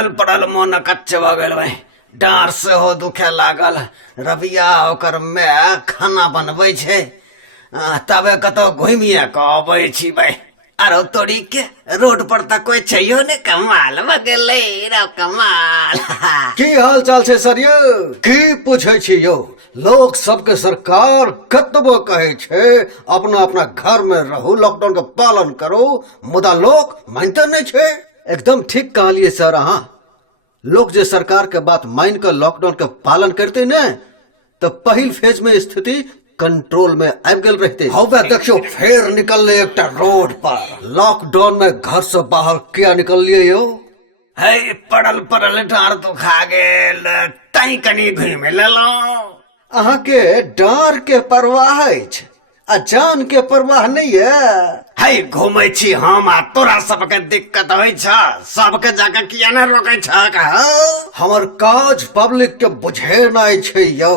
पड़ल पड़ल मन कच्चे भ गेल भाई। डार से हो दुखे लागल। रबिया ओकर मैं खाना बनबै छे, तबे कतो घुमिए के अबै छी भाई। आरो तोड़ी के रोड पर तक कोई चाहिए ने। कमाल भ गेलै रे कमाल। की हाल चाल छे सर यौ? की पूछे छी यौ? लोग सबके सरकार कतबो कहे छे अपना अपना घर में रहू, लॉकडाउन का पालन करो, मुदा लोग मानते नहीं छे। एकदम ठीक कहलिए सर अहाँ। लोग जे सरकार के बात मान कर लॉकडाउन के पालन करते न तो पहिल फेज में स्थिति कंट्रोल में आबि गेल रहते। हवे देखियो फेर निकलले एकटा रोड पर। लॉकडाउन में घर से बाहर क्या निकलिए यो? है पड़ल पड़ल डार तो खा गेल, तई कनी घुम लेलो। अहाँ के डार के परवाह अछि आ जान के परवाह नहीं है। है घूमे छी हम आ तोरा सबके दिक्कत होइ छ, सबके जाके किया न रोकै छ का? हमर काज पब्लिक के बुझे नहीं छे यौ।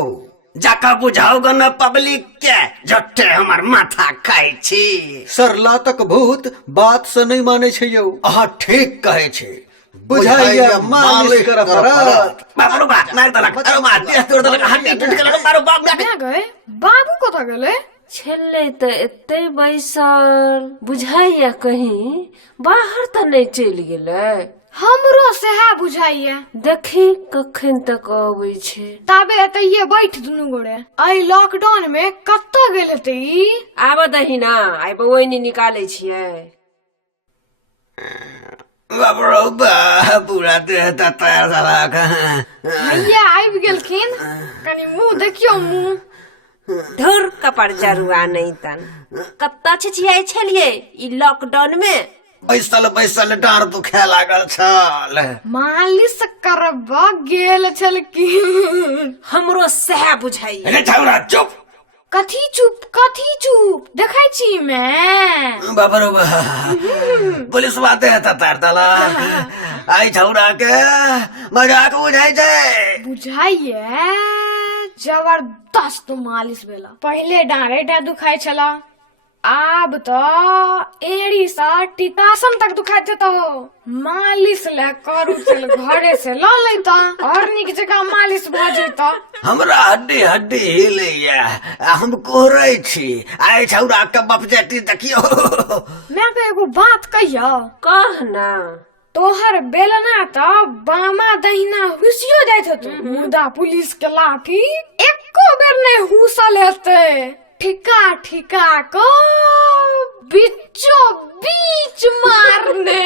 जाका बुझाओ ग न पब्लिक के, झट्टे हमर माथा खाइ छी। सर लातक भूत बात से नहीं माने छे यौ। अहाँ ठीक कहे छे, बुझाइया मालिश कर परत। बाबू बात मार दलक, अरे मार दिया तोड़ दलक, हड्डी टूट गेल मारो बाप कहाँ गए? बाबू कतऽ गेले? छेले तो एते बैसल, बुझाइया कहीं बाहर तो नहीं चल गेले। हमरो सेहा बुझाइया। देखी कखन तक अबै छे। ताबे एतैये बैठ दुनू गोरे। आई लॉकडाउन में कतऽ गेल हेतै ई? आब दही ना, आई बवैनी निकाले छियै। बाबू बा पूरा देह तैयार दलक। भैया आबि गेलखिन, कनी मुंह देखियो मुंह। धुर कपड़ जरुआ नहीं तन। कत्ता छिछियाई छलिए ई लॉकडाउन में? बैसल बैसल डार दुखे लागल छल। मालिश करबा गेल छलखिन। हमरो सह बुझाई। अरे छौरा चुप। कथी चुप देखाई छी मैं। बाबरो बा पुलिस बाते तैयार दलक। आई छौरा के मजाक बुझाई छे। बुझाइए जबरदस्त मालिश भेला। पहले डाँरेटा दुखाई छला, आब तो एड़ी सा टिकासन तक दुखाइत तो। मालिश ले करू चल घरे से ल लेता और निक जगह मालिश भ जेता। हमरा हड्डी हड्डी हिलैया, हम कोहरै छी। आई छौरा के बाप जेटी देखियो। मैं तो एगो बात कहिया। कह ना। तोहर बेलना तो बामा दहिना हुसियो जाइत हतो, मुदा पुलिस के लाठी एको बेर नहीं हुसल हेते। ठिका को बीचो बीच मारने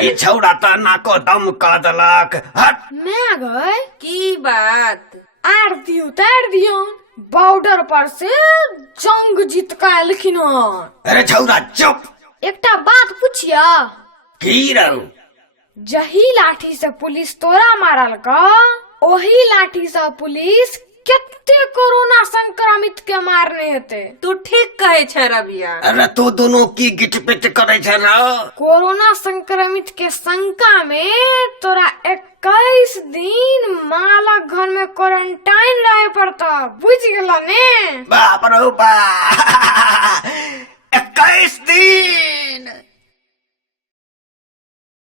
ई छौरा त नाको दम क दलक। हट। मैं गए की बात? आरती उतार दियो। बॉर्डर पर से जंग जीत के एलखिन। अरे छौरा चुप। एकटा बात पूछिया। की रहू? जही लाठी से पुलिस तोरा मारल का, ओही लाठी से पुलिस केते कोरोना संक्रमित के मारने हेते। तू ठीक कहे छे रबिया। अरे तू दोनों की गिट पिट करे छे ना। कोरोना संक्रमित के शंका में तोरा 21 दिन माला घर में क्वारंटाइन रहे पड़ता, बुझ गेला ने? बाप रे बा 21 दिन।